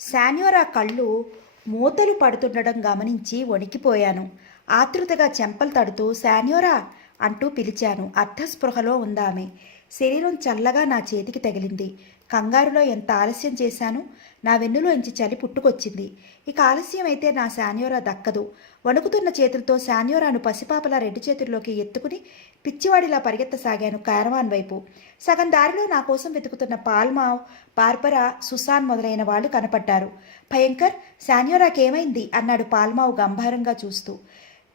శాన్యోరా కళ్ళు మూతలు పడుతుండడం గమనించి వణికిపోయాను. ఆతృతగా చెంపలు తడుతూ శాన్యోరా అంటూ పిలిచాను. అర్ధస్పృహలో ఉందామె. శరీరం చల్లగా నా చేతికి తగిలింది. కంగారులో ఎంత ఆలస్యం చేశాను. నా వెన్నులోంచి చలి పుట్టుకొచ్చింది. ఇక ఆలస్యం అయితే నా శాన్యోరా దక్కదు. వణుకుతున్న చేతులతో శాన్యోరాను పసిపాపలా రెండు చేతుల్లోకి ఎత్తుకుని పిచ్చివాడిలా పరిగెత్తసాగాను కారవాన్ వైపు. సగం దారిలో నా కోసం వెతుకుతున్న పాల్మావ్, బార్బరా, సుసాన్ మొదలైన వాళ్ళు కనపడ్డారు. భయంకర్, శాన్యోరాకేమైంది అన్నాడు పాల్మావ్ గంభీరంగా చూస్తూ.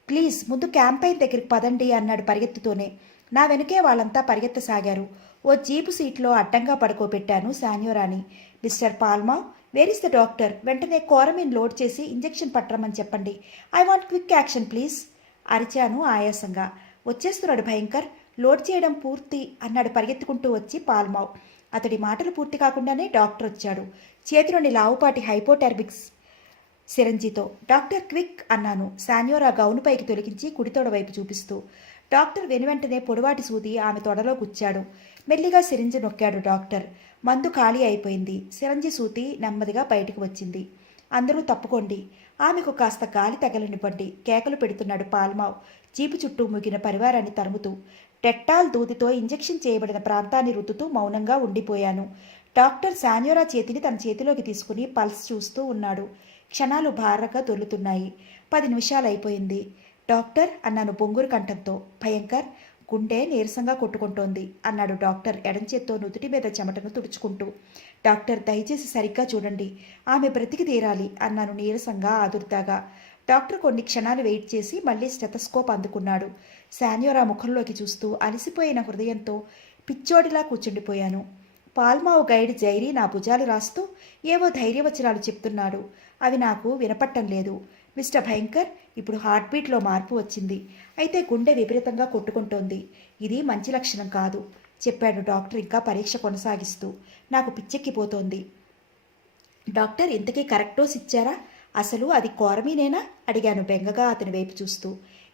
ప్లీజ్ ముందు క్యాంపైన్ దగ్గరికి పదండి అన్నాడు పరిగెత్తుతూనే. నా వెనుకే వాళ్ళంతా పరిగెత్తసాగారు. ఓ జీపు సీట్లో అడ్డంగా పడుకోబెట్టాను శాన్యోరాని. మిస్టర్ పాల్మావ్, వేర్ ఇస్ ద డాక్టర్? వెంటనే కోరమిన్ లోడ్ చేసి ఇంజెక్షన్ పట్టరమని చెప్పండి. I want quick action please అరిచాను ఆయాసంగా. వచ్చేస్తున్నాడు భయంకర్, లోడ్ చేయడం పూర్తి అన్నాడు పరిగెత్తుకుంటూ వచ్చి పాల్మావ్. అతడి మాటలు పూర్తి కాకుండానే డాక్టర్ వచ్చాడు. చేతిలోని లావుపాటి హైపోటెర్మిక్స్ సిరంజితో. డాక్టర్ క్విక్ అన్నాను శాన్యోరా గౌను పైకి తొలగించి కుడితోడ వైపు చూపిస్తూ. డాక్టర్ వెనువెంటనే పొడవాటి సూది ఆమె తొడలో గుచ్చాడు. మెల్లిగా సిరింజి నొక్కాడు డాక్టర్. మందు ఖాళీ అయిపోయింది. సిరంజి సూతి నెమ్మదిగా బయటకు వచ్చింది. అందరూ తప్పుకోండి, ఆమెకు కాస్త గాలి తగలనివ్వండి కేకలు పెడుతున్నాడు పాల్మావ్ జీపు చుట్టూ ముగిన పరివారాన్ని తరుముతూ. డెట్టాల్ దూదితో ఇంజెక్షన్ చేయబడిన ప్రాంతాన్ని రుద్దుతూ మౌనంగా ఉండిపోయాను. డాక్టర్ శాన్యోరా చేతిని తన చేతిలోకి తీసుకుని పల్స్ చూస్తూ ఉన్నాడు. క్షణాలు భారంగా దొర్లుతున్నాయి. 10 నిమిషాలు అయిపోయింది. డాక్టర్ అన్నాను బొంగురు కంఠంతో. భయంకర్, గుండె నీరసంగా కొట్టుకుంటోంది అన్నాడు డాక్టర్ ఎడంచేత్తో నుదుటి మీద చెమటను తుడుచుకుంటూ. డాక్టర్, దయచేసి సరిగ్గా చూడండి, ఆమె బ్రతికి తీరాలి అన్నాను నీరసంగా ఆదుర్దాగా. డాక్టర్ కొన్ని క్షణాలు వెయిట్ చేసి మళ్ళీ స్టెతస్కోప్ అందుకున్నాడు. శాన్యోరా ముఖంలోకి చూస్తూ అలసిపోయిన హృదయంతో పిచ్చోడిలా కూర్చుండిపోయాను. పాల్మావు గైడ్ జైరీ నా భుజాలు రాస్తూ ఏవో ధైర్యవచనాలు చెప్తున్నాడు. అవి నాకు వినపట్టం లేదు. మిస్టర్ భయంకర్, ఇప్పుడు హార్ట్ బీట్లో మార్పు వచ్చింది. అయితే గుండె విపరీతంగా కొట్టుకుంటోంది. ఇది మంచి లక్షణం కాదు చెప్పాడు డాక్టర్ ఇంకా పరీక్ష కొనసాగిస్తూ. నాకు పిచ్చెక్కిపోతోంది. డాక్టర్, ఇంతకీ కరెక్ట్ డోస్ ఇచ్చారా? అసలు అది కోరమీనేనా అడిగాను బెంగగా అతని వైపు చూస్తూ.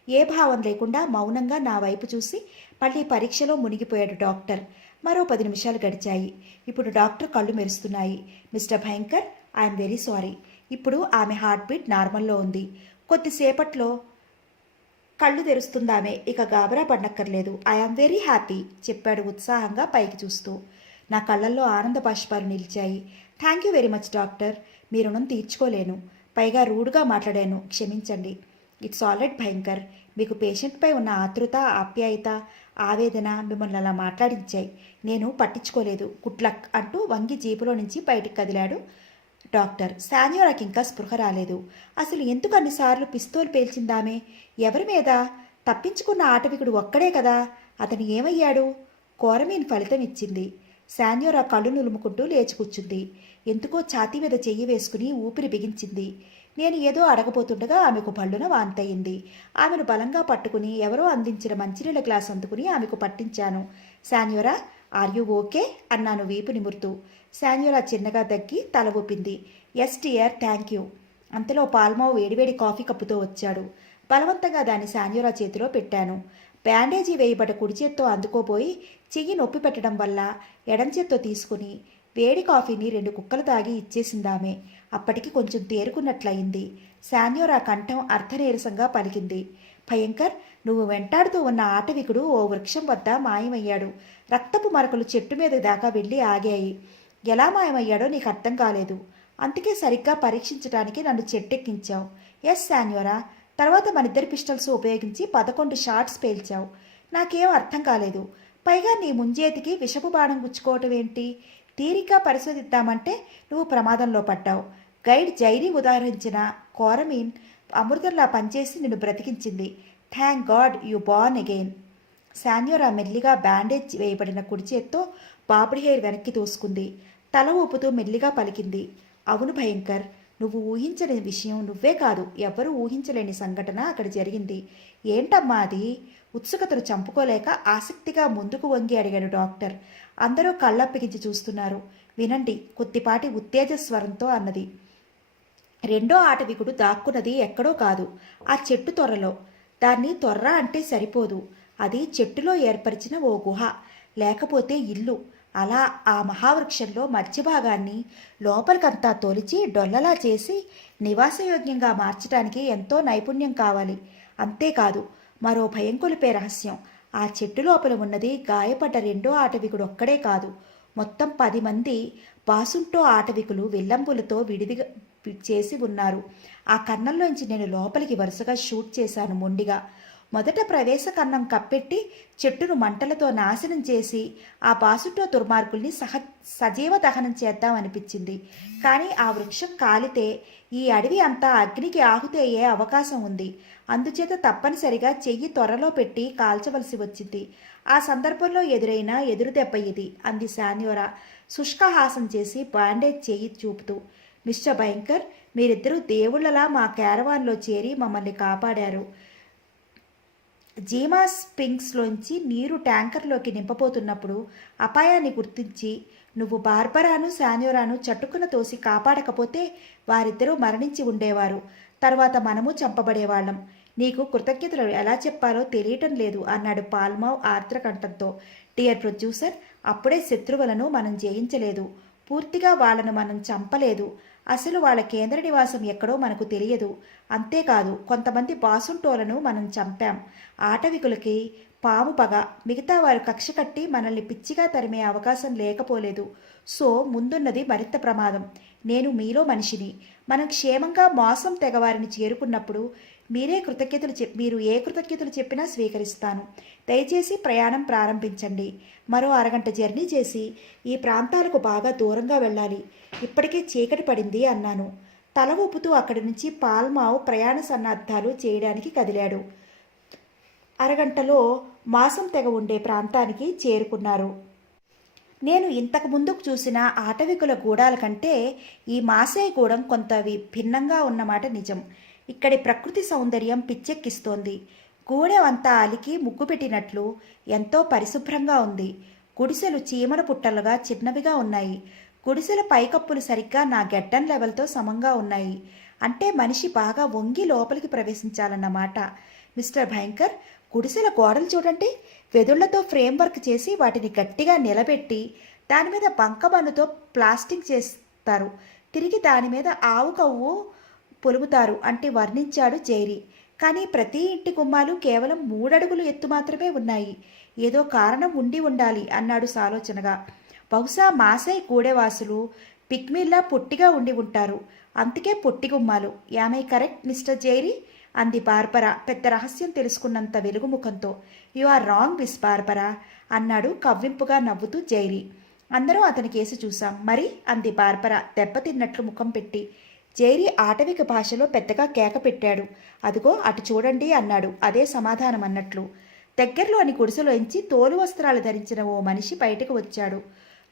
ఏ భావం లేకుండా మౌనంగా నా వైపు చూసి మళ్ళీ పరీక్షలో మునిగిపోయాడు డాక్టర్. మరో 10 నిమిషాలు గడిచాయి. ఇప్పుడు డాక్టర్ కళ్ళు మెరుస్తున్నాయి. Mister Bhayankar, I'm very sorry. ఇప్పుడు ఆమె హార్ట్ బీట్ నార్మల్లో ఉంది. కొద్దిసేపట్లో కళ్ళు తెరుస్తుందామె. ఇక గాబరా పడనక్కర్లేదు. ఐఆమ్ వెరీ హ్యాపీ చెప్పాడు ఉత్సాహంగా పైకి చూస్తూ. నా కళ్ళల్లో ఆనంద బాష్పాలు నిలిచాయి. Thank you very much doctor. మీ రుణం తీర్చుకోలేను. పైగా రూడ్గా మాట్లాడాను, క్షమించండి. It's all right Bhayankar. మీకు పేషెంట్పై ఉన్న ఆతృత, ఆప్యాయత, ఆవేదన మిమ్మల్ని అలా మాట్లాడించాయి. నేను పట్టించుకోలేదు. గుడ్ లక్ అంటూ వంగి జీపులో నుంచి బయటికి కదిలాడు డాక్టర్. శాన్యోరాకి ఇంకా స్పృహ రాలేదు. అసలు ఎందుకు అన్నిసార్లు పిస్తోల్ పేల్చిందామే? ఎవరి మీద? తప్పించుకున్న ఆటవికుడు ఒక్కడే కదా. అతను ఏమయ్యాడు? కోరమీన్ ఫలితం ఇచ్చింది. శాన్యోరా కళ్ళు నులుముకుంటూ లేచి కూర్చుంది. ఎందుకో ఛాతీ మీద చెయ్యి వేసుకుని ఊపిరి బిగించింది. నేను ఏదో అడగబోతుండగా ఆమెకు పళ్ళున వాంతయింది. ఆమెను బలంగా పట్టుకుని ఎవరో అందించిన మంచినీళ్ళ గ్లాస్ అందుకుని ఆమెకు పట్టించాను. శాన్యోరా, ఆర్ యూ ఓకే అన్నాను వీపు నిమురుతూ. శాన్యోరా చిన్నగా దగ్గి తల ఊపింది. Yes dear, thank you. అంతలో పాల్మావు వేడివేడి కాఫీ కప్పుతో వచ్చాడు. బలవంతంగా దాన్ని శాన్యోరా చేతిలో పెట్టాను. బ్యాండేజీ వేయబడ్డ కుడి చేత్తో అందుకోబోయి చెయ్యి నొప్పి పెట్టడం వల్ల ఎడం చేత్తో తీసుకుని వేడి కాఫీని 2 కుక్కలు తాగి ఇచ్చేసిందామె. అప్పటికి కొంచెం తేరుకున్నట్లయింది. శాన్యోరా కంఠం అర్ధనీరసంగా పలికింది. భయంకర్, నువ్వు వెంటాడుతూ ఉన్న ఆటవికుడు ఓ వృక్షం వద్ద మాయమయ్యాడు. రక్తపు మరకలు చెట్టు మీద దాకా వెళ్ళి ఆగాయి. ఎలా మాయమయ్యాడో నీకు అర్థం కాలేదు. అందుకే సరిగ్గా పరీక్షించడానికి నన్ను చెట్టెక్కించావు. ఎస్ శాన్యోరా. తర్వాత మనిద్దరి పిస్టల్స్ ఉపయోగించి 11 షాట్స్ పేల్చావు. నాకేం అర్థం కాలేదు. పైగా నీ ముంజేతికి విషపు బాణం గుచ్చుకోవటం ఏంటి? తీరిక పరిశోధిద్దామంటే నువ్వు ప్రమాదంలో పడ్డావు. గైడ్ జైరీ ఉదాహరించిన కోరమీన్ అమృతంలా పనిచేసి నిన్ను బ్రతికించింది. Thank God you born again. శాన్యోరా మెల్లిగా బ్యాండేజ్ వేయబడిన కుడి చేత్తో బాబుడి హెయిర్ వెనక్కి తోసుకుంది. తల ఊపుతూ మెల్లిగా పలికింది. అవును భయంకర్, నువ్వు ఊహించని విషయం, నువ్వే కాదు ఎవ్వరూ ఊహించలేని సంఘటన అక్కడ జరిగింది. ఏంటమ్మా అది? ఉత్సుకతను చంపుకోలేక ఆసక్తిగా ముందుకు వంగి అడిగాడు డాక్టర్. అందరూ కళ్ళప్పగించి చూస్తున్నారు. వినండి, కొద్దిపాటి ఉత్తేజ స్వరంతో అన్నది. రెండో ఆటవికుడు దాక్కున్నది ఎక్కడో కాదు, ఆ చెట్టు తొర్రలో. దాన్ని తొర్ర అంటే సరిపోదు. అది చెట్టులో ఏర్పరిచిన ఓ గుహ, లేకపోతే ఇల్లు. అలా ఆ మహావృక్షంలో మధ్య భాగాన్ని లోపలికంతా తొలిచి డొల్లలా చేసి నివాసయోగ్యంగా మార్చడానికి ఎంతో నైపుణ్యం కావాలి. అంతేకాదు మరో భయం కొలిపే రహస్యం, ఆ చెట్టు లోపల ఉన్నది గాయపడ్డ రెండో ఆటవికుడు ఒక్కడే కాదు, మొత్తం 10 మంది బాసుంటో ఆటవికులు విల్లంబులతో విడిదిగా చేసి ఉన్నారు. ఆ కన్నంలోంచి నేను లోపలికి వరుసగా షూట్ చేశాను మొండిగా. మొదట ప్రవేశ కన్నం కప్పెట్టి చెట్టును మంటలతో నాశనం చేసి ఆ బాసుటో దుర్మార్గుల్ని సజీవ దహనం చేద్దాం అనిపించింది. కానీ ఆ వృక్షం కాలితే ఈ అడవి అంతా అగ్నికి ఆహుతి అయ్యే అవకాశం ఉంది. అందుచేత తప్పనిసరిగా చెయ్యి త్వరలో పెట్టి కాల్చవలసి వచ్చింది. ఆ సందర్భంలో ఎదురైన ఎదురు దెబ్బ ఇది అంది శాన్యోరా శుష్కహాసం చేసి బ్యాండేజ్ చెయ్యి చూపుతూ. మిస్టర్ భయంకర్, మీరిద్దరూ దేవుళ్లలా మా క్యారవాన్లో చేరి మమ్మల్ని కాపాడారు. జీమా స్పింక్స్లోంచి నీరు ట్యాంకర్లోకి నింపబోతున్నప్పుడు అపాయాన్ని గుర్తించి నువ్వు బార్బరాను శాన్యోరాను చట్టుకున తోసి కాపాడకపోతే వారిద్దరూ మరణించి ఉండేవారు. తర్వాత మనము చంపబడేవాళ్ళం. నీకు కృతజ్ఞతలు ఎలా చెప్పాలో తెలియటం లేదు అన్నాడు పాల్మావ్ ఆర్ద్రకంఠంతో. డియర్ ప్రొడ్యూసర్, అప్పుడే శత్రువులను మనం జయించలేదు, పూర్తిగా వాళ్ళను మనం చంపలేదు. అసలు వాళ్ళ కేంద్ర నివాసం ఎక్కడో మనకు తెలియదు. అంతేకాదు కొంతమంది బాసుంటోలను మనం చంపాం. ఆటవికులకి పాము పగ, మిగతా వారు కక్ష కట్టి మనల్ని పిచ్చిగా తరిమే అవకాశం లేకపోలేదు. సో ముందున్నది మరింత ప్రమాదం. నేను మీలో మనిషిని. మనం క్షేమంగా మోసం తెగవారిని చేరుకున్నప్పుడు మీరు ఏ కృతజ్ఞతలు చెప్పినా స్వీకరిస్తాను. దయచేసి ప్రయాణం ప్రారంభించండి. మరో అరగంట జర్నీ చేసి ఈ ప్రాంతాలకు బాగా దూరంగా వెళ్ళాలి. ఇప్పటికే చీకటి పడింది అన్నాను. తల ఊపుతూ అక్కడి నుంచి పాల్మావ్ ప్రయాణ సన్నాద్ధాలు చేయడానికి కదిలాడు. అరగంటలో మాసం తెగ ఉండే ప్రాంతానికి చేరుకున్నారు. నేను ఇంతకు ముందుకు చూసిన ఆటవికుల గూడాల కంటే ఈ మాసేయ్ గూడెం కొంత భిన్నంగా ఉన్నమాట నిజం. ఇక్కడి ప్రకృతి సౌందర్యం పిచ్చెక్కిస్తోంది. గూడెం అంతా అలికి ముగ్గు పెట్టినట్లు ఎంతో పరిశుభ్రంగా ఉంది. గుడిసెలు చీమల పుట్టలుగా చిన్నవిగా ఉన్నాయి. గుడిసెల పైకప్పులు సరిగ్గా నా గెడ్డం లెవెల్తో సమంగా ఉన్నాయి. అంటే మనిషి బాగా వంగి లోపలికి ప్రవేశించాలన్నమాట. మిస్టర్ భయంకర్, గుడిసెల గోడలు చూడండి. వెదుళ్లతో ఫ్రేమ్వర్క్ చేసి వాటిని గట్టిగా నిలబెట్టి దాని మీద బంకమన్నుతో ప్లాస్టింగ్ చేస్తారు. తిరిగి దాని మీద ఆవు కవ్వు పొలుగుతారు అంటే వర్ణించాడు జైరీ. కానీ ప్రతి ఇంటి గుమ్మాలు కేవలం 3 అడుగులు ఎత్తు మాత్రమే ఉన్నాయి. ఏదో కారణం ఉండి ఉండాలి అన్నాడు సాలోచనగా. బహుశా మాసై గూడెవాసులు పిగ్మీల్లా పొట్టిగా ఉండి ఉంటారు. అందుకే పొట్టి గుమ్మాలు. యామై కరెక్ట్ మిస్టర్ జైరీ అంది బార్బరా పెద్ద రహస్యం తెలుసుకున్నంత వెలుగుముఖంతో. You are wrong Miss Barbara అన్నాడు కవ్వింపుగా నవ్వుతూ జైరీ. అందరూ అతని కేసు చూశాం. మరి అంది బార్బరా దెబ్బతిన్నట్లు ముఖం పెట్టి. జైరీ ఆటవిక భాషలో పెద్దగా కేక పెట్టాడు. అదిగో అటు చూడండి అన్నాడు అదే సమాధానం అన్నట్లు. దగ్గరలోని గుడిసెలోంచి తోలు వస్త్రాలు ధరించిన ఓ మనిషి బయటకు వచ్చాడు.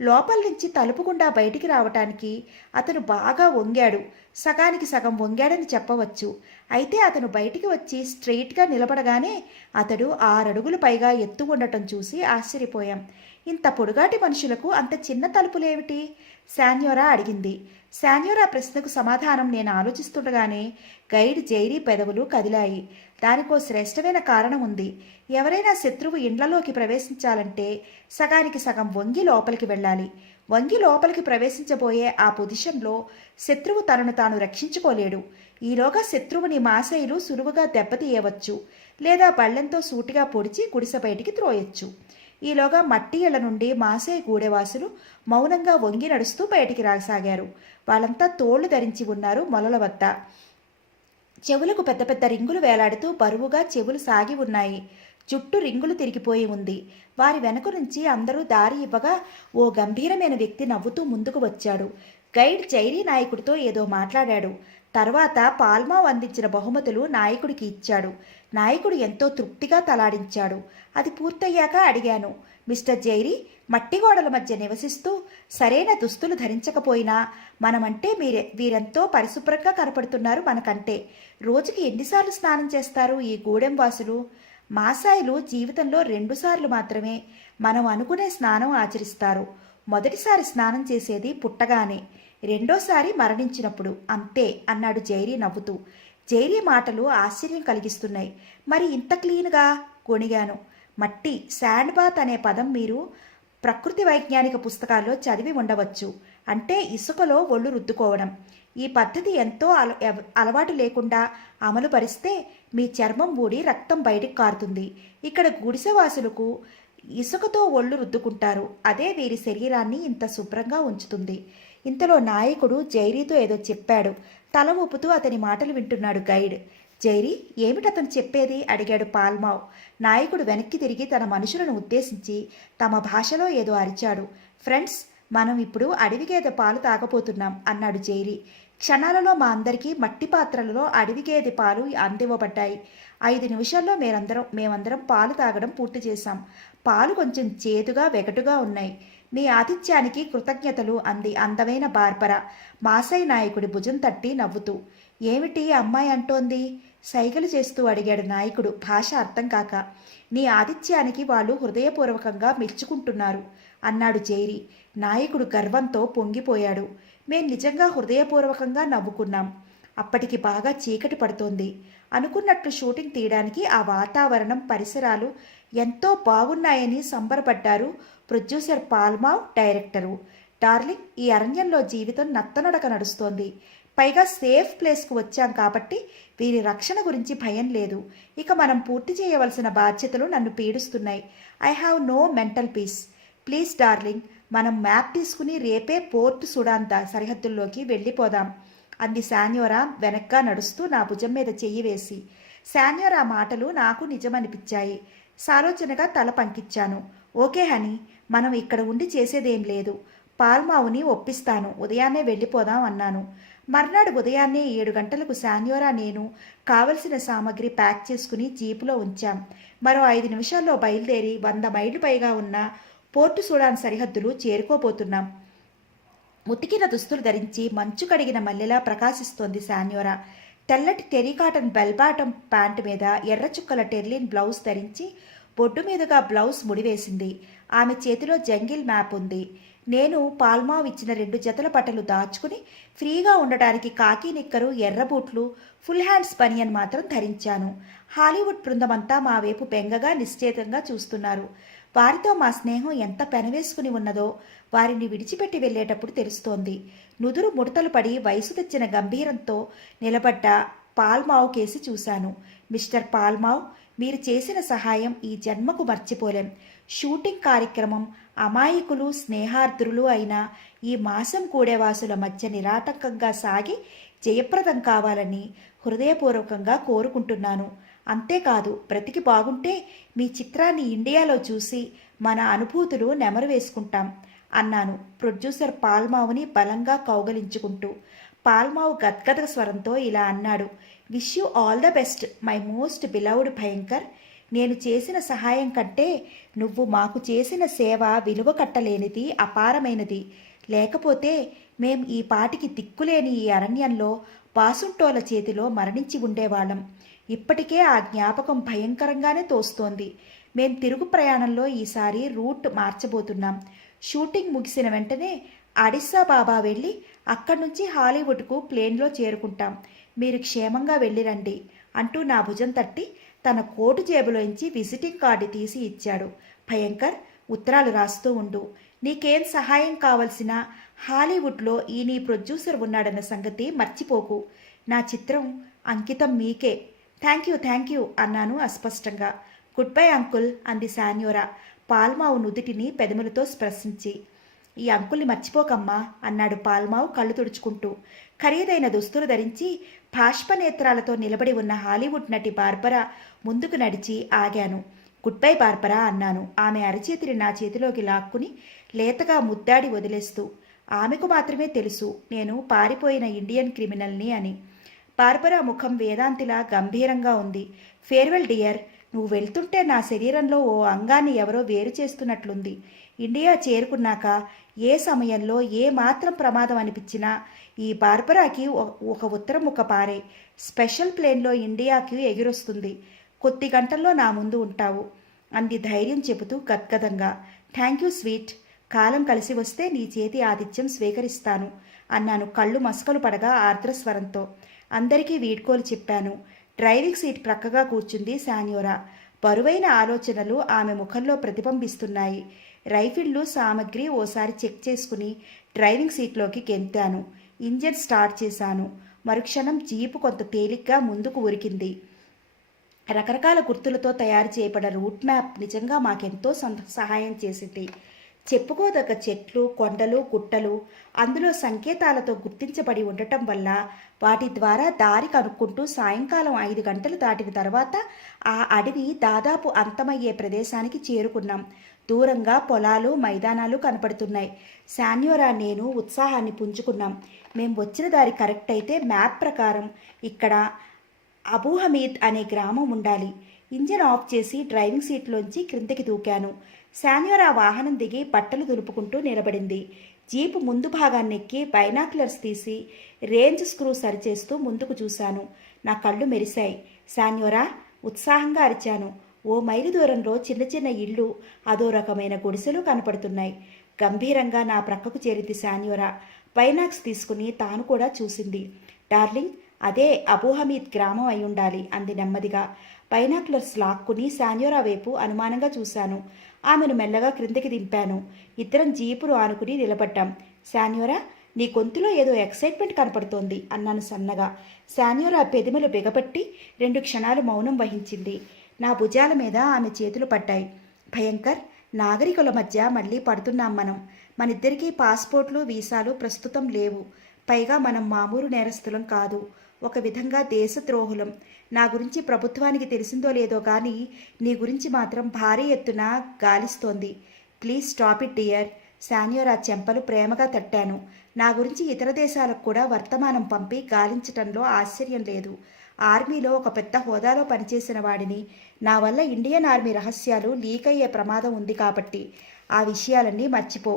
లోపల నుంచి తలుపు గుండా బయటికి రావటానికి అతను బాగా వంగాడు. సగానికి సగం వంగాడని చెప్పవచ్చు. అయితే అతను బయటికి వచ్చి స్ట్రెయిట్గా నిలబడగానే అతడు 6 అడుగులు పైగా ఎత్తు ఉండటం చూసి ఆశ్చర్యపోయాం. ఇంత పొడుగాటి మనుషులకు అంత చిన్న తలుపులేమిటి? శాన్యోరా అడిగింది. శాన్యోరా ప్రశ్నకు సమాధానం నేను ఆలోచిస్తుండగానే గైడ్ జైరీ పెదవులు కదిలాయి. దానికో శ్రేష్టమైన కారణం ఉంది. ఎవరైనా శత్రువు ఇండ్లలోకి ప్రవేశించాలంటే సగానికి సగం వంగి లోపలికి వెళ్ళాలి. వంగి లోపలికి ప్రవేశించబోయే ఆ పొజిషన్లో శత్రువు తనను తాను రక్షించుకోలేడు. ఈలోగా శత్రువుని మాసైలు సులువుగా దెబ్బతీయవచ్చు, లేదా బళ్ళెంతో సూటిగా పొడిచి గుడిసె బయటికి త్రోయొచ్చు. ఈలోగా మట్టి ఇళ్ల నుండి మాసై గూడెవాసులు మౌనంగా వంగి నడుస్తూ బయటికి రాసాగారు. వాళ్ళంతా తోళ్లు ధరించి ఉన్నారు మొలల వద్ద. చెవులకు పెద్ద పెద్ద రింగులు వేలాడుతూ బరువుగా చెవులు సాగి ఉన్నాయి. చుట్టూ రింగులు తిరిగిపోయి ఉంది. వారి వెనక నుంచి అందరూ దారి ఇవ్వగా ఓ గంభీరమైన వ్యక్తి నవ్వుతూ ముందుకు వచ్చాడు. గైడ్ జైరీ నాయకుడితో ఏదో మాట్లాడాడు. తర్వాత పాల్మావ్ అందించిన బహుమతులు నాయకుడికి ఇచ్చాడు. నాయకుడు ఎంతో తృప్తిగా తలాడించాడు. అది పూర్తయ్యాక అడిగాను, మిస్టర్ జైరీ, మట్టి గోడల మధ్య నివసిస్తూ సరైన దుస్తులు ధరించకపోయినా మనమంటే వీరెంతో పరిశుభ్రంగా కనపడుతున్నారు మనకంటే. రోజుకి ఎన్నిసార్లు స్నానం చేస్తారు ఈ గూడెం వాసులు? మాసాయిలు జీవితంలో 2 సార్లు మాత్రమే మనం అనుకునే స్నానం ఆచరిస్తారు. మొదటిసారి స్నానం చేసేది పుట్టగానే, రెండోసారి మరణించినప్పుడు, అంతే అన్నాడు జైరీ నవ్వుతూ. జైరీ మాటలు ఆశ్చర్యం కలిగిస్తున్నాయి. మరి ఇంత క్లీన్గా? గొణిగాను. మట్టి, శాండ్ బాత్ అనే పదం మీరు ప్రకృతి వైజ్ఞానిక పుస్తకాల్లో చదివి ఉండవచ్చు. అంటే ఇసుకలో ఒళ్ళు రుద్దుకోవడం. ఈ పద్ధతి ఎంతో అలవాటు లేకుండా అమలు పరిస్తే మీ చర్మం ఊడి రక్తం బయటికి కారుతుంది. ఇక్కడ గుడిసెవాసులకు ఇసుకతో ఒళ్ళు రుద్దుకుంటారు. అదే వీరి శరీరాన్ని ఇంత శుభ్రంగా ఉంచుతుంది. ఇంతలో నాయకుడు జైరీతో ఏదో చెప్పాడు. తల ఊపుతూ అతని మాటలు వింటున్నాడు గైడ్. జైరీ, ఏమిటతను చెప్పేది? అడిగాడు పాల్మావ్. నాయకుడు వెనక్కి తిరిగి తన మనుషులను ఉద్దేశించి తమ భాషలో ఏదో అరిచాడు. ఫ్రెండ్స్, మనం ఇప్పుడు అడవి గేదె పాలు తాగబోతున్నాం అన్నాడు జైరీ. క్షణాలలో మా అందరికీ మట్టి పాత్రలలో అడవి గేదె పాలు అందివ్వబడ్డాయి. 5 నిమిషాల్లో మేమందరం పాలు తాగడం పూర్తి చేశాం. పాలు కొంచెం చేదుగా వెగటుగా ఉన్నాయి. మీ ఆతిథ్యానికి కృతజ్ఞతలు అంది అందమైన బార్బరా మాసై నాయకుడి భుజం తట్టి నవ్వుతూ. ఏమిటి అమ్మాయి అంటోంది? సైగలు చేస్తూ అడిగాడు నాయకుడు భాష అర్థం కాక. నీ ఆతిథ్యానికి వాళ్ళు హృదయపూర్వకంగా మెచ్చుకుంటున్నారు అన్నాడు జైరీ. నాయకుడు గర్వంతో పొంగిపోయాడు. మేం నిజంగా హృదయపూర్వకంగా నవ్వుకున్నాం. అప్పటికి బాగా చీకటి పడుతోంది. అనుకున్నట్లు షూటింగ్ తీయడానికి ఆ వాతావరణం పరిసరాలు ఎంతో బాగున్నాయని సంబరపడ్డారు ప్రొడ్యూసర్ పాల్మావ్, డైరెక్టరు. డార్లింగ్, ఈ అరణ్యంలో జీవితం నత్తనడక నడుస్తోంది. పైగా సేఫ్ ప్లేస్కు వచ్చాం కాబట్టి వీరి రక్షణ గురించి భయం లేదు. ఇక మనం పూర్తి చేయవలసిన బాధ్యతలు నన్ను పీడిస్తున్నాయి. I have no mental peace. Please darling, మనం మ్యాప్ తీసుకుని రేపే పోర్ట్ సుడాన్ సరిహద్దుల్లోకి వెళ్ళిపోదాం అంది శాన్యోరా వెనక్గా నడుస్తూ నా భుజం మీద చెయ్యి వేసి. శాన్యోరా మాటలు నాకు నిజమనిపించాయి. సాలోచనగా తల పంకిచ్చాను. ఓకే హనీ, మనం ఇక్కడ ఉండి చేసేదేం లేదు. పాల్మావుని ఒప్పిస్తాను. ఉదయాన్నే వెళ్ళిపోదాం అన్నాను. మర్నాడు ఉదయాన్నే 7 గంటలకు శాన్యోరా నేను కావలసిన సామగ్రి ప్యాక్ చేసుకుని జీపులో ఉంచాం. మరో 5 నిమిషాల్లో బయలుదేరి 100 మైళ్ళు పైగా ఉన్న పోర్టు సూడాన్ సరిహద్దులు చేరుకోబోతున్నాం. ఉతికిన దుస్తులు ధరించి మంచు కడిగిన మల్లెలా ప్రకాశిస్తోంది శాన్యోరా. తెల్లటి టెరికాటన్ బెల్బాటం ప్యాంటు మీద ఎర్ర చుక్కల టెర్లిన్ బ్లౌజ్ ధరించి బొడ్డు మీదుగా బ్లౌజ్ ముడివేసింది. ఆమె చేతిలో జంగిల్ మ్యాప్ ఉంది. నేను పాల్మావ్ ఇచ్చిన 2 జతల బట్టలు దాచుకుని ఫ్రీగా ఉండటానికి కాకి నిక్కరు, ఎర్ర బూట్లు, ఫుల్ హ్యాండ్స్ బనియన్ మాత్రం ధరించాను. హాలీవుడ్ బృందమంతా మా వైపు బెంగగా నిశ్చేతంగా చూస్తున్నారు. వారితో మా స్నేహం ఎంత పెనవేసుకుని ఉన్నదో వారిని విడిచిపెట్టి వెళ్ళేటప్పుడు తెలుస్తోంది. నుదురు ముడతలు పడి వయసు తెచ్చిన గంభీరంతో నిలబడ్డ పాల్మావ్ కేసి చూశాను. మిస్టర్ పాల్మావ్, మీరు చేసిన సహాయం ఈ జన్మకు మర్చిపోలేం. షూటింగ్ కార్యక్రమం అమాయకులు, స్నేహార్ద్రులు అయిన ఈ మాసం కూడేవాసుల మధ్య నిరాటంకంగా సాగి జయప్రదం కావాలని హృదయపూర్వకంగా కోరుకుంటున్నాను. అంతేకాదు, బ్రతికి బాగుంటే మీ చిత్రాన్ని ఇండియాలో చూసి మన అనుభూతులు నెమరు వేసుకుంటాం అన్నాను ప్రొడ్యూసర్ పాల్మావుని బలంగా కౌగలించుకుంటూ. పాల్మావు గద్గద స్వరంతో ఇలా అన్నాడు. Wish you all the best my most beloved Bhayankar. నేను చేసిన సహాయం కంటే నువ్వు మాకు చేసిన సేవ విలువ కట్టలేనిది, అపారమైనది. లేకపోతే మేం ఈ పాటికి దిక్కులేని ఈ అరణ్యంలో బాసుంటోల చేతిలో మరణించి ఉండేవాళ్ళం. ఇప్పటికే ఆ జ్ఞాపకం భయంకరంగానే తోస్తోంది. మేం తిరుగు ప్రయాణంలో ఈసారి రూట్ మార్చబోతున్నాం. షూటింగ్ ముగిసిన వెంటనే అడిస్సా బాబా వెళ్ళి అక్కడి నుంచి హాలీవుడ్కు ప్లేన్లో చేరుకుంటాం. మీరు క్షేమంగా వెళ్ళిరండి అంటూ నా భుజం తట్టి తన కోటు జేబులోంచి విజిటింగ్ కార్డు తీసి ఇచ్చాడు. భయంకర్, ఉత్తరాలు రాస్తూ ఉండు. నీకేం సహాయం కావలసినా హాలీవుడ్లో ఈ నీ ప్రొడ్యూసర్ ఉన్నాడన్న సంగతి మర్చిపోకు. నా చిత్రం అంకితం మీకే. థ్యాంక్ యూ అన్నాను అస్పష్టంగా. గుడ్ బై అంకుల్ అంది శాన్యోరా పాల్మావు నుదిటిని పెదములతో స్పర్శించి. ఈ అంకుల్ని మర్చిపోకమ్మా అన్నాడు పాల్మావు కళ్ళు తుడుచుకుంటూ. ఖరీదైన దుస్తులు ధరించి బాష్పనేత్రాలతో నిలబడి ఉన్న హాలీవుడ్ నటి బార్బరా ముందుకు నడిచి ఆగాను. గుడ్ బై బార్బరా అన్నాను ఆమె అరచేతిని నా చేతిలోకి లాక్కుని లేతగా ముద్దాడి వదిలేస్తూ. ఆమెకు మాత్రమే తెలుసు నేను పారిపోయిన ఇండియన్ క్రిమినల్ని అని. బార్బరా ముఖం వేదాంతిలా గంభీరంగా ఉంది. ఫేర్వెల్ డియర్, నువ్వు వెళ్తుంటే నా శరీరంలో ఓ అంగాన్ని ఎవరో వేరు చేస్తున్నట్లుంది. ఇండియా చేరుకున్నాక ఏ సమయంలో ఏ మాత్రం ప్రమాదం అనిపించినా ఈ బార్బరాకి ఒక ఉత్తరం ముక్క పారే. స్పెషల్ ప్లేన్లో ఇండియాకి ఎగిరొస్తుంది. కొద్ది గంటల్లో నా ముందు ఉంటావు అంది ధైర్యం చెబుతూ గద్గదంగా. Thank you sweet. కాలం కలిసి వస్తే నీ చేతి ఆతిథ్యం స్వీకరిస్తాను అన్నాను కళ్ళు మసకలు పడగా ఆర్ద్రస్వరంతో. అందరికీ వీడ్కోలు చెప్పాను. డ్రైవింగ్ సీట్ ప్రక్కగా కూర్చుంది శాన్యోరా. బరువైన ఆలోచనలు ఆమె ముఖంలో ప్రతిబింబిస్తున్నాయి. రైఫిళ్ళు సామగ్రి ఓసారి చెక్ చేసుకుని డ్రైవింగ్ సీట్లోకి గెంతాను. ఇంజిన్ స్టార్ట్ చేశాను. మరుక్షణం జీపు కొంత తేలిగ్గా ముందుకు ఉరికింది. రకరకాల గుర్తులతో తయారు చేయబడిన రూట్ మ్యాప్ నిజంగా మాకెంతో సహాయం చేసింది. చెప్పుకోదగ్గ చెట్లు, కొండలు, గుట్టలు అందులో సంకేతాలతో గుర్తించబడి ఉండటం వల్ల వాటి ద్వారా దారి కనుక్కుంటూ సాయంకాలం 5 గంటలు దాటిన తర్వాత ఆ అడవి దాదాపు అంతమయ్యే ప్రదేశానికి చేరుకున్నాం. దూరంగా పొలాలు, మైదానాలు కనపడుతున్నాయి. శాన్యోరా, నేను ఉత్సాహాన్ని పుంజుకున్నాం. మేం వచ్చిన దారి కరెక్ట్ అయితే మ్యాప్ ప్రకారం ఇక్కడ అబూ హమీద్ అనే గ్రామం ఉండాలి. ఇంజిన్ ఆఫ్ చేసి డ్రైవింగ్ సీట్లోంచి క్రిందకి దూకాను. శాన్యోరా వాహనం దిగి బట్టలు దులుపుకుంటూ నిలబడింది. జీపు ముందు భాగాన్ని ఎక్కి బైనాక్యులర్స్ తీసి రేంజ్ స్క్రూ సరిచేస్తూ ముందుకు చూశాను. నా కళ్ళు మెరిశాయి. శాన్యోరా, ఉత్సాహంగా అరిచాను. ఓ మైలు దూరంలో చిన్న చిన్న ఇళ్ళు, అదో రకమైన గుడిసెలు కనపడుతున్నాయి. గంభీరంగా నా ప్రక్కకు చేరింది శాన్యోరా. బైనాక్స్ తీసుకుని తాను కూడా చూసింది. డార్లింగ్, అదే అబూ హమీద్ గ్రామం అయి ఉండాలి అంది నెమ్మదిగా. బైనాక్యులర్స్ లాక్కుని శాన్యోరా వైపు అనుమానంగా చూశాను. ఆమెను మెల్లగా క్రిందికి దింపాను. ఇద్దరం జీపును ఆనుకుని నిలబడ్డాం. శాన్యోరా, నీ గొంతులో ఏదో ఎక్సైట్మెంట్ కనపడుతోంది అన్నాను సన్నగా. శాన్యోరా పెదిమలు బిగపట్టి 2 క్షణాలు మౌనం వహించింది. నా భుజాల మీద ఆమె చేతులు పడ్డాయి. భయంకర్, నాగరికుల మధ్య మళ్ళీ పడుతున్నాం మనం. మనిద్దరికీ పాస్పోర్ట్లు, వీసాలు ప్రస్తుతం లేవు. పైగా మనం మామూలు నేరస్తులం కాదు, ఒక విధంగా దేశద్రోహులం. నా గురించి ప్రభుత్వానికి తెలిసిందో లేదో కానీ నీ గురించి మాత్రం భారీ ఎత్తున గాలిస్తోంది. Please stop it dear. శాన్యోరా చెంపలు ప్రేమగా తట్టాను. నా గురించి ఇతర దేశాలకు కూడా వర్తమానం పంపి గాలించటంలో ఆశ్చర్యం లేదు. ఆర్మీలో ఒక పెద్ద హోదాలో పనిచేసిన వాడిని. నా వల్ల ఇండియన్ ఆర్మీ రహస్యాలు లీక్ అయ్యే ప్రమాదం ఉంది కాబట్టి ఆ విషయాలన్నీ మర్చిపో.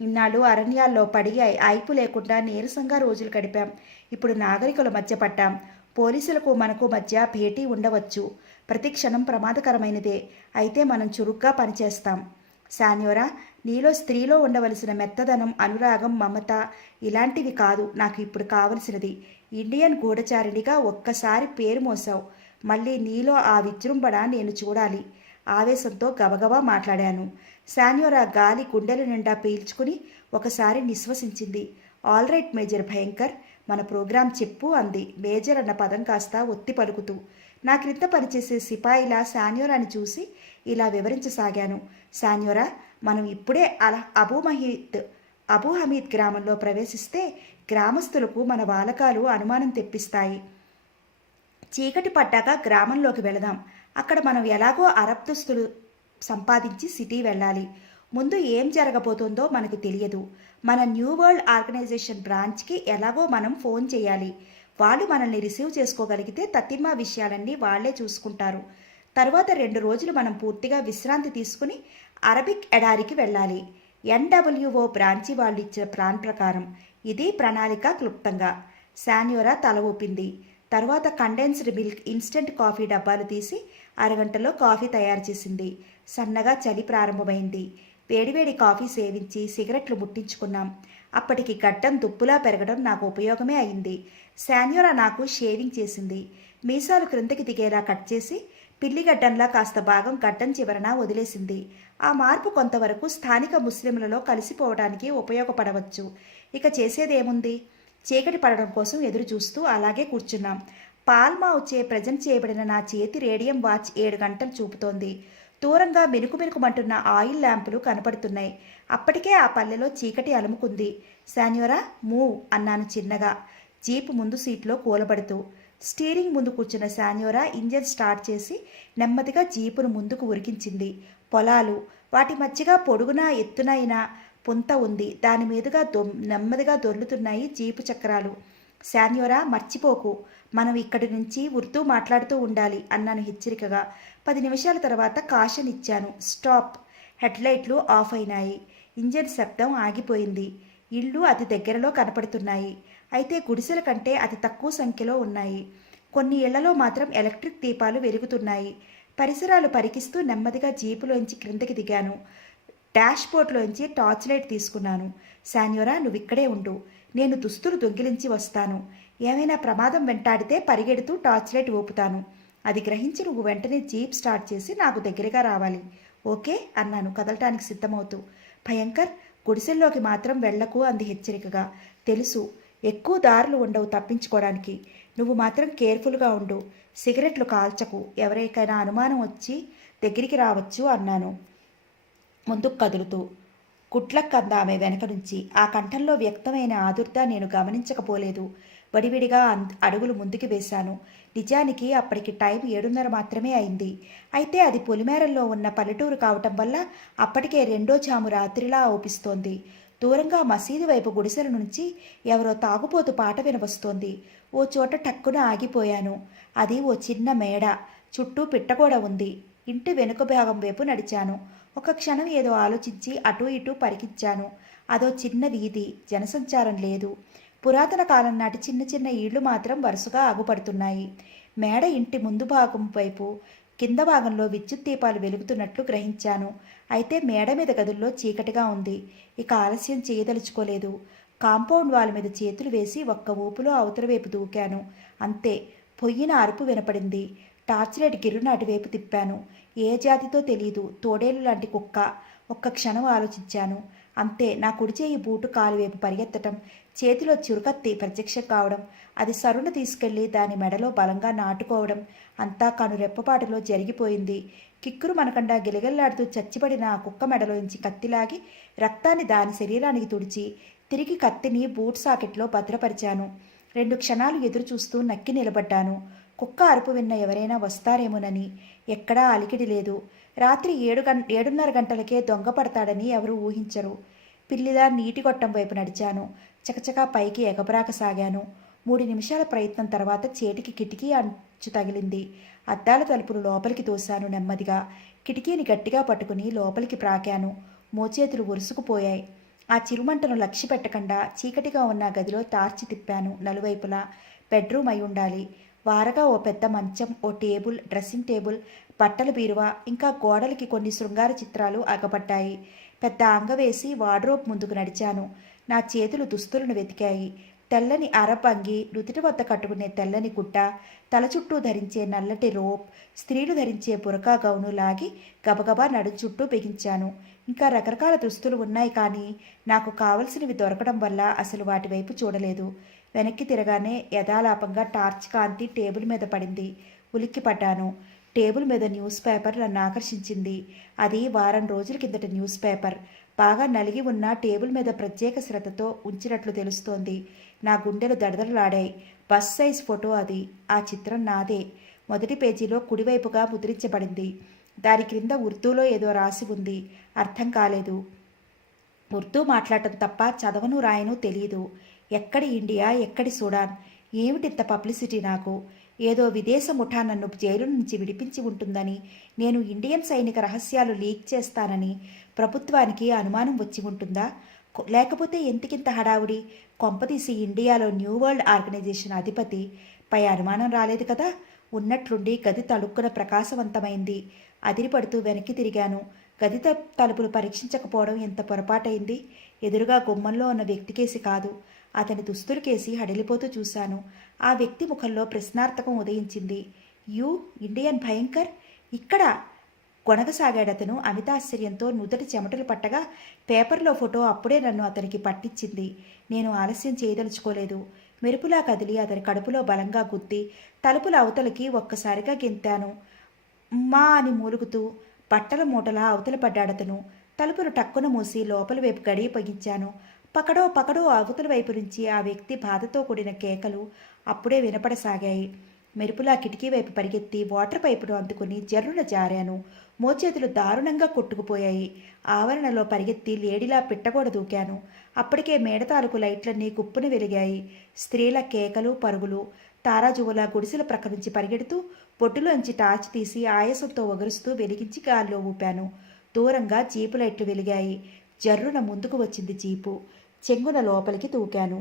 ఇన్నాళ్ళు అరణ్యాల్లో పడి అయిపు లేకుండా నీరసంగా రోజులు గడిపాం. ఇప్పుడు నాగరికుల మధ్య పడ్డాం. పోలీసులకు మనకు మధ్య భేటీ ఉండవచ్చు. ప్రతి క్షణం ప్రమాదకరమైనదే. అయితే మనం చురుగ్గా పనిచేస్తాం. శాన్యోరా, నీలో స్త్రీలో ఉండవలసిన మెత్తదనం, అనురాగం, మమత ఇలాంటివి కాదు నాకు ఇప్పుడు కావలసినది. ఇండియన్ గూఢచారిణిగా ఒక్కసారి పేరు మోసావు. మళ్ళీ నీలో ఆ విజృంభణ నేను చూడాలి. ఆవేశంతో గబగబా మాట్లాడాను. శాన్యోరా గాలి గుండెల నిండా పీల్చుకుని ఒకసారి నిశ్వసించింది. ఆల్ రైట్ మేజర్ భయంకర్, మన ప్రోగ్రాం చెప్పు అంది. మేజర్ అన్న పదం కాస్త ఒత్తి పలుకుతూ. నా క్రింద పనిచేసే సిపాయిలా శాన్యోరాని చూసి ఇలా వివరించసాగాను. శాన్యోరా, మనం ఇప్పుడే అబూ హమీద్ గ్రామంలో ప్రవేశిస్తే గ్రామస్తులకు మన వాలకాలు అనుమానం తెప్పిస్తాయి. చీకటి పడ్డాక గ్రామంలోకి వెళదాం. అక్కడ మనం ఎలాగో అరబ్ దుస్తులు సంపాదించి సిటీ వెళ్ళాలి. ముందు ఏం జరగబోతుందో మనకు తెలియదు. మన న్యూ వరల్డ్ ఆర్గనైజేషన్ బ్రాంచ్కి ఎలాగో మనం ఫోన్ చేయాలి. వాళ్ళు మనల్ని రిసీవ్ చేసుకోగలిగితే తతిమ్మా విషయాలన్నీ వాళ్లే చూసుకుంటారు. తర్వాత 2 రోజులు మనం పూర్తిగా విశ్రాంతి తీసుకుని అరబిక్ ఎడారికి వెళ్ళాలి. ఎన్డబ్ల్యూఓ బ్రాంచి వాళ్ళు ఇచ్చిన ప్లాన్ ప్రకారం. ఇది ప్రణాళిక క్లుప్తంగా. శాన్యోరా తల ఊపింది. తర్వాత కండెన్స్డ్ మిల్క్, ఇన్స్టెంట్ కాఫీ డబ్బాలు తీసి అరగంటలో కాఫీ తయారు చేసింది. సన్నగా చలి ప్రారంభమైంది. వేడివేడి కాఫీ సేవించి సిగరెట్లు ముట్టించుకున్నాం. అప్పటికి గడ్డం దుప్పులా పెరగడం నాకు ఉపయోగమే అయింది. శాన్యోరా నాకు షేవింగ్ చేసింది. మీసాలు క్రిందకి దిగేలా కట్ చేసి పిల్లిగడ్డంలా కాస్త భాగం గడ్డం చివరన వదిలేసింది. ఆ మార్పు కొంతవరకు స్థానిక ముస్లింలలో కలిసిపోవడానికి ఉపయోగపడవచ్చు. ఇక చేసేదేముంది? చీకటి పడడం కోసం ఎదురు చూస్తూ అలాగే కూర్చున్నాం. పాల్మావుచే ప్రజెంట్ చేయబడిన నా చేతి రేడియం వాచ్ 7 గంటలు చూపుతోంది. దూరంగా మినుకుమంటున్న ఆయిల్ ల్యాంపులు కనపడుతున్నాయి. అప్పటికే ఆ పల్లెలో చీకటి అలుముకుంది. శాన్యోరా, మూవ్ అన్నాను చిన్నగా, జీపు ముందు సీట్లో కూలబడుతూ. స్టీరింగ్ ముందు కూర్చున్న శాన్యోరా ఇంజన్ స్టార్ట్ చేసి నెమ్మదిగా జీపును ముందుకు ఉరికించింది. పొలాలు, వాటి మధ్యగా పొడుగునా ఎత్తునైన పుంత ఉంది. దాని మీదుగా నెమ్మదిగా దొర్లుతున్నాయి జీపు చక్రాలు. శాన్యోరా, మర్చిపోకు, మనం ఇక్కడి నుంచి ఉర్దూ మాట్లాడుతూ ఉండాలి అన్నాను హెచ్చరికగా. 10 నిమిషాల తర్వాత కాషన్ ఇచ్చాను. స్టాప్. హెడ్లైట్లు ఆఫ్ అయినాయి. ఇంజన్ శబ్దం ఆగిపోయింది. ఇళ్ళు అతి దగ్గరలో కనపడుతున్నాయి. అయితే గుడిసెల కంటే అతి తక్కువ సంఖ్యలో ఉన్నాయి. కొన్ని ఇళ్లలో మాత్రం ఎలక్ట్రిక్ దీపాలు వెలుగుతున్నాయి. పరిసరాలు పరికిస్తూ నెమ్మదిగా జీపులోంచి క్రిందకి దిగాను. డాష్ బోర్డ్లోంచి టార్చ్ లైట్ తీసుకున్నాను. శాన్యోరా, నువ్విక్కడే ఉండు, నేను దుస్తులు దొంగిలించి వస్తాను. ఏమైనా ప్రమాదం వెంటాడితే పరిగెడుతూ టార్చ్ లైట్ ఊపుతాను. అది గ్రహించి నువ్వు వెంటనే జీప్ స్టార్ట్ చేసి నాకు దగ్గరగా రావాలి. ఓకే అన్నాను కదలటానికి సిద్ధమవుతూ. భయంకర్, గుడిసెల్లోకి మాత్రం వెళ్ళకు అంది హెచ్చరికగా. తెలుసు, ఎక్కువ దారులు ఉండవు తప్పించుకోవడానికి. నువ్వు మాత్రం కేర్ఫుల్గా ఉండు. సిగరెట్లు కాల్చకు, ఎవరికైనా అనుమానం వచ్చి దగ్గరికి రావచ్చు అన్నాను ముందుకు కదులుతూ. గుడ్లక్ అందామె వెనక నుంచి. ఆ కంఠంలో వ్యక్తమైన ఆదుర్ద నేను గమనించకపోలేదు. వడివిడిగా అడుగులు ముందుకు వేశాను. నిజానికి అప్పటికి టైం 7:30 మాత్రమే అయింది. అయితే అది పొలిమేరల్లో ఉన్న పల్లెటూరు కావటం వల్ల అప్పటికే రెండో జాము రాత్రిలా ఔపిస్తోంది. దూరంగా మసీదు వైపు గుడిసెల నుంచి ఎవరో తాగుపోతు పాట వినవస్తోంది. ఓ చోట టక్కున ఆగిపోయాను. అది ఓ చిన్న మేడ. చుట్టూ పిట్టగోడ ఉంది. ఇంటి వెనుక భాగం వైపు నడిచాను. ఒక క్షణం ఏదో ఆలోచించి అటూ ఇటూ పరికించాను. అదో చిన్న వీధి, జనసంచారం లేదు. పురాతన కాలం నాటి చిన్న చిన్న ఇళ్లు మాత్రం వరుసగా ఆగుపడుతున్నాయి. మేడ ఇంటి ముందు భాగం వైపు కింద భాగంలో విద్యుత్ దీపాలు వెలుగుతున్నట్లు గ్రహించాను. అయితే మేడ మీద గదుల్లో చీకటిగా ఉంది. ఇక ఆలస్యం చేయదలుచుకోలేదు. కాంపౌండ్ వాల్ మీద చేతులు వేసి ఒక్క ఊపులో అవతల వైపు దూకాను. అంతే, పొయ్యిన అరుపు వినపడింది. టార్చ్ లైట్ గిర్రున అటువైపు తిప్పాను. ఏ జాతితో తెలీదు, తోడేలు లాంటి కుక్క. ఒక్క క్షణం ఆలోచించాను. అంతే, నా కుడిచేయి బూటు కాలు వైపు పరిగెత్తటం, చేతిలో చురుకత్తి ప్రత్యక్షం కావడం, అది సరును తీసుకెళ్లి దాని మెడలో బలంగా నాటుకోవడం అంతా కనురెప్పపాటులో జరిగిపోయింది. కిక్కురు మనకండా గిలగిల్లాడుతూ చచ్చిపడిన ఆ కుక్క మెడలోంచి కత్తిలాగి రక్తాన్ని దాని శరీరానికి తుడిచి తిరిగి కత్తిని బూట్ సాకెట్లో భద్రపరిచాను. 2 క్షణాలు ఎదురు చూస్తూ నక్కి నిలబడ్డాను. కుక్క అరుపు విన్న ఎవరైనా వస్తారేమోనని. ఎక్కడా అలికిడి లేదు. రాత్రి 7:30 గంటలకే దొంగ పడతాడని ఎవరూ ఊహించరు. పిల్లిలా నీటి గొట్టం వైపు నడిచాను. చకచకా పైకి ఎగబరాక సాగాను. 3 నిమిషాల ప్రయత్నం తర్వాత చేతికి కిటికీ అంచు తగిలింది. అద్దాల తలుపులు లోపలికి తోశాను నెమ్మదిగా. కిటికీని గట్టిగా పట్టుకుని లోపలికి ప్రాకాను. మోచేతులు ఉరుసుకుపోయాయి. ఆ చిరుమంటను లక్ష్య పెట్టకుండా చీకటిగా ఉన్న గదిలో టార్చి తిప్పాను. నలువైపులా బెడ్రూమ్ అయి ఉండాలి. వారగా ఓ పెద్ద మంచం, ఓ టేబుల్, డ్రెస్సింగ్ టేబుల్, బట్టల బీరువా, ఇంకా గోడలకి కొన్ని శృంగార చిత్రాలు అగపడ్డాయి. పెద్ద అంగవేసి వార్డ్రోబ్ ముందుకు నడిచాను. నా చేతులు దుస్తులను వెతికాయి. తెల్లని అరబ్ అంగి, నుదుటి వద్ద కట్టుకునే తెల్లని గుడ్డ, తల చుట్టూ ధరించే నల్లటి రోప్, స్త్రీలు ధరించే బురకా గౌను లాగి గబగబా నడు చుట్టూ బిగించాను. ఇంకా రకరకాల దుస్తులు ఉన్నాయి, కానీ నాకు కావలసినవి దొరకడం వల్ల అసలు వాటి వైపు చూడలేదు. వెనక్కి తిరగానే యథాలాపంగా టార్చ్ కాంతి టేబుల్ మీద పడింది. ఉలిక్కిపడ్డాను. టేబుల్ మీద న్యూస్ పేపర్ నన్ను ఆకర్షించింది. అది వారం రోజుల కిందట న్యూస్ పేపర్. బాగా నలిగి ఉన్న టేబుల్ మీద ప్రత్యేక శ్రద్ధతో ఉంచినట్లు తెలుస్తోంది. నా గుండెలు దడదడలాడాయి. బస్ సైజ్ ఫోటో అది. ఆ చిత్రం నాదే. మొదటి పేజీలో కుడివైపుగా ముద్రించబడింది. దాని క్రింద ఉర్దూలో ఏదో రాసి ఉంది. అర్థం కాలేదు. ఉర్దూ మాట్లాడటం తప్ప చదవను రాయను తెలియదు. ఎక్కడి ఇండియా, ఎక్కడి సూడాన్, ఏమిటింత పబ్లిసిటీ నాకు? ఏదో విదేశ ముఠా నన్ను జైలు నుంచి విడిపించి ఉంటుందని, నేను ఇండియన్ సైనిక రహస్యాలు లీక్ చేస్తానని ప్రభుత్వానికి అనుమానం వచ్చి ఉంటుందా? లేకపోతే ఎంతకింత హడావుడి? కొంపతీసి ఇండియాలో న్యూ వరల్డ్ ఆర్గనైజేషన్ అధిపతి పై అనుమానం రాలేదు కదా? ఉన్నట్లుండి గది తలుక్కున ప్రకాశవంతమైంది. అదిరిపడుతూ వెనక్కి తిరిగాను. గది తలుపులు పరీక్షించకపోవడం ఎంత పొరపాటైంది. ఎదురుగా గుమ్మంలో ఉన్న వ్యక్తికేసి కాదు, అతని దుస్తులకేసి హడిలిపోతూ చూశాను. ఆ వ్యక్తి ముఖంలో ప్రశ్నార్థకం ఉదయించింది. యూ ఇండియన్ భయంకర్ ఇక్కడ? గొనగసాగాడతను అమితాశ్చర్యంతో. నుదుటి చెమటలు పట్టగా పేపర్లో ఫోటో అప్పుడే నన్ను అతనికి పట్టించింది. నేను ఆలస్యం చేయదలుచుకోలేదు. మెరుపులా కదిలి అతని కడుపులో బలంగా గుద్ది తలుపుల అవతలకి ఒక్కసారిగా గెంతాను. మా అని మూలుగుతూ బట్టల మూటలా అవతల పడ్డాడతను. తలుపును టక్కున మూసి లోపల వైపు గడియ పగించాను. పకడో పకడో అవతల వైపు నుంచి ఆ వ్యక్తి బాధతో కూడిన కేకలు అప్పుడే వినపడసాగాయి. మెరుపులా కిటికీ వైపు పరిగెత్తి వాటర్ పైపును అందుకుని జర్రున జారాను. మోచేతులు దారుణంగా కొట్టుకుపోయాయి. ఆవరణలో పరిగెత్తి లేడిలా పిట్టగోడ దూకాను. అప్పటికే మేడతాలకు లైట్లన్నీ గుప్పున వెలిగాయి. స్త్రీల కేకలు, పరుగులు. తారాజువులా గుడిసెల ప్రక్క నుంచి పరిగెడుతూ బొడ్డులోంచి టార్చ్ తీసి ఆయాసంతో ఒగరుస్తూ వెలిగించి గాల్లో ఊపాను. దూరంగా జీపు లైట్లు వెలిగాయి. జర్రున ముందుకు వచ్చింది జీపు. చెంగున లోపలికి దూకాను.